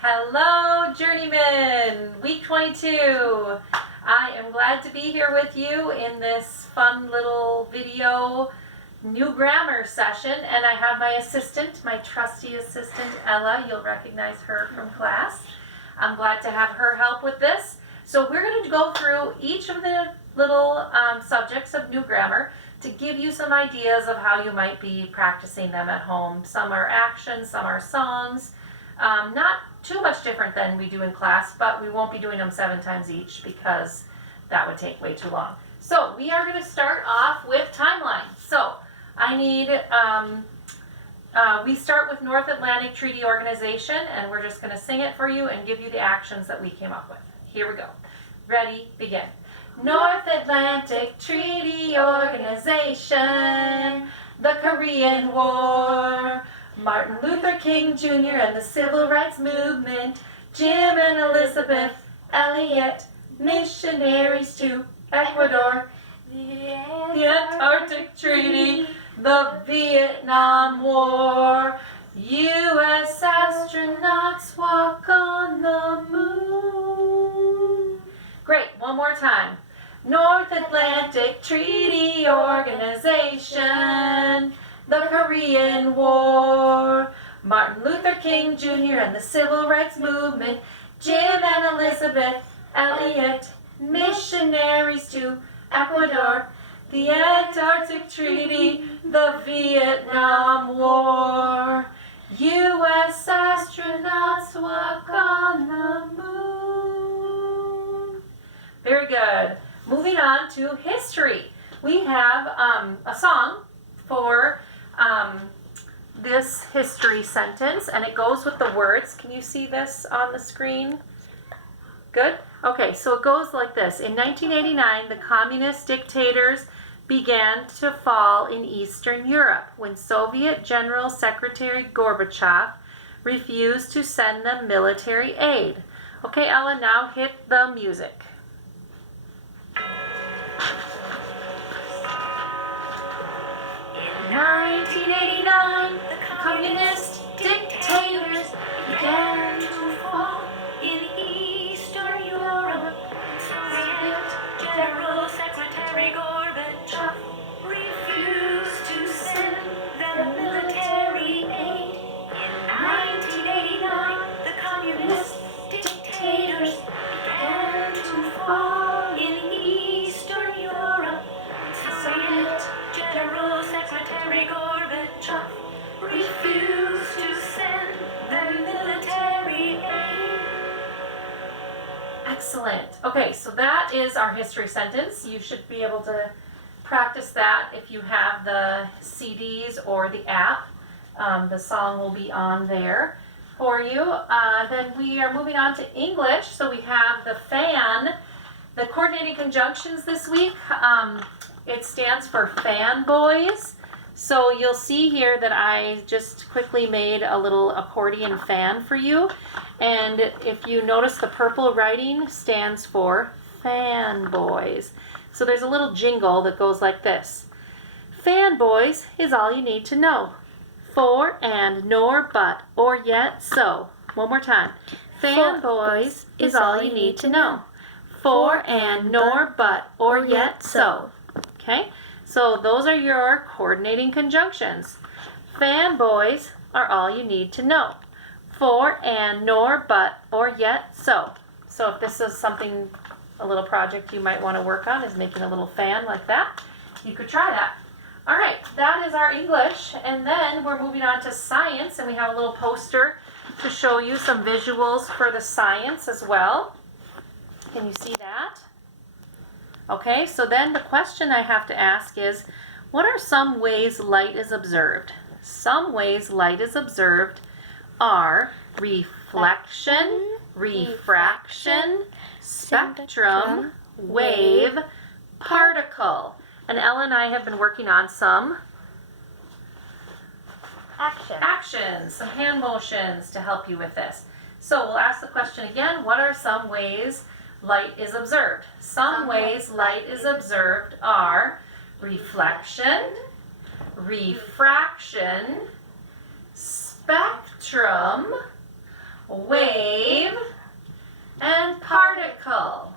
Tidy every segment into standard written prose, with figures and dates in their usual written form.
Hello, Journeyman! Week 22. I am glad to be here with you in this fun little video new grammar session, and I have my assistant, my trusty assistant, Ella. You'll recognize her from class. I'm glad to have her help with this. So we're going to go through each of the little subjects of new grammar to give you some ideas of how you might be practicing them at home. Some are actions, some are songs. Not too much different than we do in class, but we won't be doing them 7 times each because that would take way too long. So we are going to start off with timeline. So I need, we start with North Atlantic Treaty Organization, and we're just going to sing it for you and give you the actions that we came up with. Here we go. Ready, begin. North Atlantic Treaty Organization, the Korean War, Martin Luther King Jr. and the Civil Rights Movement, Jim and Elizabeth Elliot, missionaries to Ecuador, the Antarctic Treaty, the Vietnam War, U.S. astronauts walk on the moon. Great, one more time. North Atlantic Treaty Organization, the Korean War, Martin Luther King Jr. and the Civil Rights Movement, Jim and Elizabeth Elliot, missionaries to Ecuador, the Antarctic Treaty, the Vietnam War, U.S. astronauts walk on the moon. Very good. Moving on to history. We have a song for this history sentence, and it goes with the words. Can you see this on the screen? Good? Okay, so it goes like this. In 1989, the communist dictators began to fall in Eastern Europe when Soviet General Secretary Gorbachev refused to send them military aid. Okay, Ella, now hit the music. In 1989, the communist dictators began to fall in Eastern Europe. Soviet General Secretary Gorbachev refused to send them military aid. In 1989, the communist dictators began to fall in Eastern Europe. Soviet General Secretary Gorbachev refused to send them military aid. Excellent. Okay, so that is our history sentence. You should be able to practice that if you have the CDs or the app. The song will be on there for you. Then we are moving on to English. So we have the FAN, the coordinating conjunctions this week. It stands for fanboys. So you'll see here that I just quickly made a little accordion fan for you. And if you notice, the purple writing stands for fanboys. So there's a little jingle that goes like this. Fanboys is all you need to know. For and nor but or yet so. One more time. Fanboys is all you need to know. For and nor but or yet so. Okay, so those are your coordinating conjunctions. Fanboys are all you need to know. For and nor but or yet so. So if this is something, a little project you might want to work on, is making a little fan like that, you could try that. All right, that is our English, and then we're moving on to science, and we have a little poster to show you some visuals for the science as well. Can you see that? Okay, so then the question I have to ask is, what are some ways light is observed? Some ways light is observed are reflection, refraction, spectrum, wave, particle. And Ella and I have been working on some actions, some hand motions to help you with this. So we'll ask the question again, what are some ways light is observed? Some ways light is observed are reflection, refraction, spectrum, wave, and particle.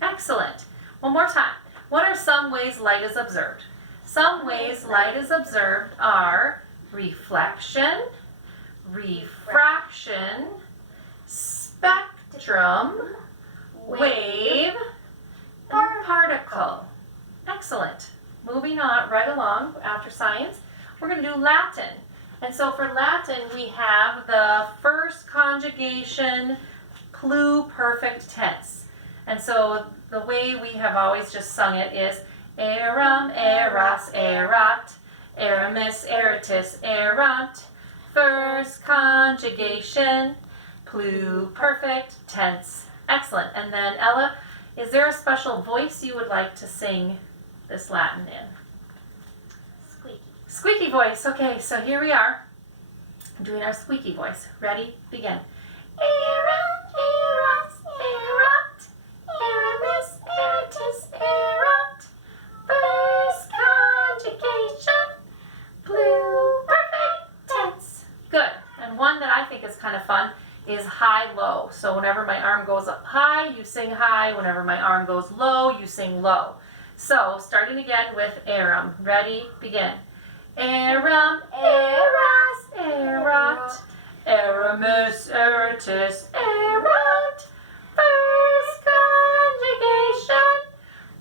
Excellent. One more time. What are some ways light is observed? Some ways light is observed are reflection, refraction, spectrum, wave, and particle. Excellent. Moving on right along after science, we're going to do Latin. And so for Latin, we have the first conjugation pluperfect tense. And so the way we have always just sung it is eram, eras, erat, eramis, eratis, erant. First conjugation, pluperfect tense. Excellent. And then Ella, is there a special voice you would like to sing this Latin in? Squeaky. Squeaky voice. Okay, so here we are doing our squeaky voice. Ready? Begin. Eram, eras, erat, eramis, eratis, erant. First conjugation, pluperfect tense. Good. And one that I think is kind of fun is high-low. So whenever my arm goes up high, you sing high. Whenever my arm goes low, you sing low. So starting again with aram. Ready? Begin. Aram, eras, erat, eramis, eratis, erant. First conjugation,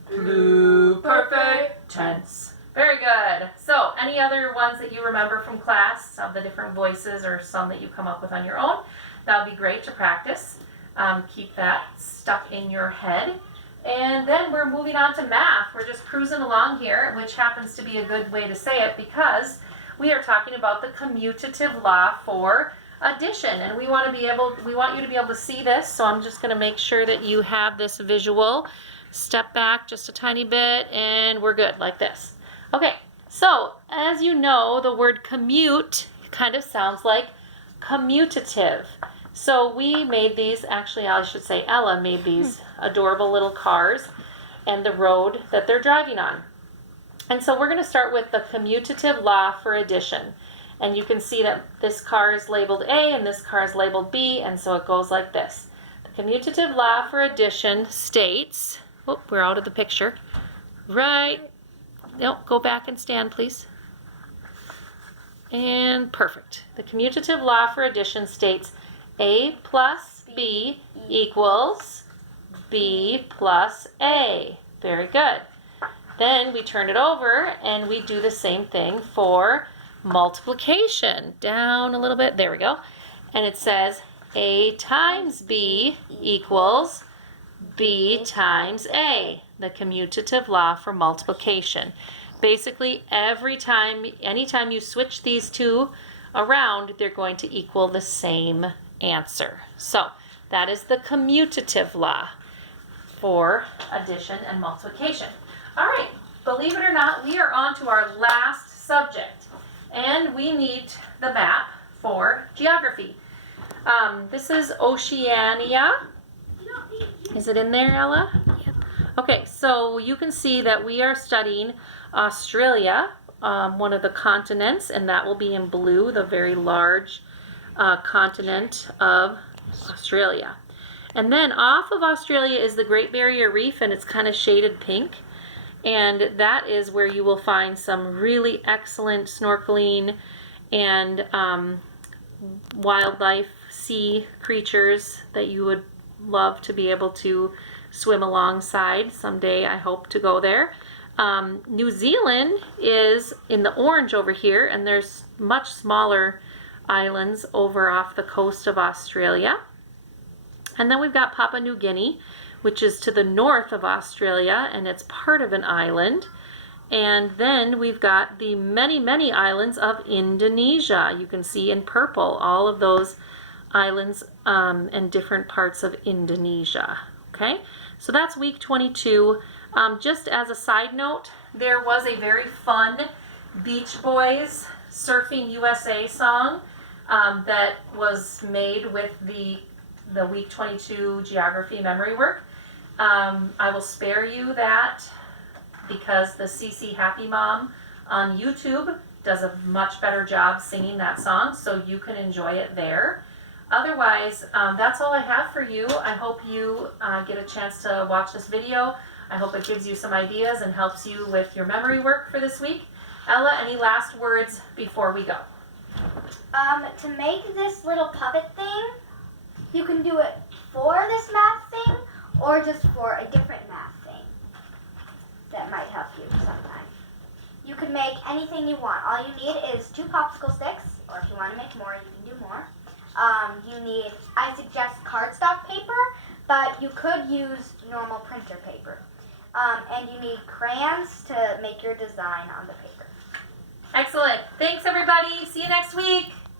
pluperfect tense. Very good. So any other ones that you remember from class of the different voices or some that you come up with on your own? That would be great to practice. Keep that stuck in your head. And then we're moving on to math. We're just cruising along here, which happens to be a good way to say it because we are talking about the commutative law for addition. And we want you to be able to see this, so I'm just going to make sure that you have this visual. Step back just a tiny bit and we're good like this. Okay, so as you know, the word commute kind of sounds like commutative. So we made these, actually I should say Ella made these adorable little cars and the road that they're driving on. And so we're going to start with the commutative law for addition. And you can see that this car is labeled A and this car is labeled B, and so it goes like this. The commutative law for addition states, oh, we're out of the picture, right, no, go back and stand please. And perfect. The commutative law for addition states A plus B equals B plus A. Very good. Then we turn it over and we do the same thing for multiplication. Down a little bit. There we go. And it says A times B equals B times A. The commutative law for multiplication. Basically, anytime you switch these two around, they're going to equal the same answer. So that is the commutative law for addition and multiplication. All right, believe it or not, we are on to our last subject, and we need the map for geography. This is Oceania. Is it in there, Ella? Yep. Okay, so you can see that we are studying Australia, one of the continents, and that will be in blue, the very large continent of Australia. And then off of Australia is the Great Barrier Reef, and it's kind of shaded pink. And that is where you will find some really excellent snorkeling and wildlife, sea creatures that you would love to be able to swim alongside. Someday I hope to go there. New Zealand is in the orange over here, and there's much smaller islands over off the coast of Australia. And then we've got Papua New Guinea, which is to the north of Australia, and it's part of an island. And then we've got the many, many islands of Indonesia. You can see in purple all of those islands and different parts of Indonesia. Okay, so that's week 22. Just as a side note, there was a very fun Beach Boys Surfing USA song that was made with the week 22 geography memory work. I will spare you that because the CC Happy Mom on YouTube does a much better job singing that song, so you can enjoy it there. otherwise, that's all I have for you. I hope you get a chance to watch this video. I hope it gives you some ideas and helps you with your memory work for this week. Ella, any last words before we go? To make this little puppet thing, you can do it for this math thing or just for a different math thing that might help you sometime. You can make anything you want. All you need is 2 popsicle sticks, or if you want to make more, you can do more. You need, I suggest cardstock paper, but you could use normal printer paper. And you need crayons to make your design on the paper. Excellent. Thanks, everybody. See you next week.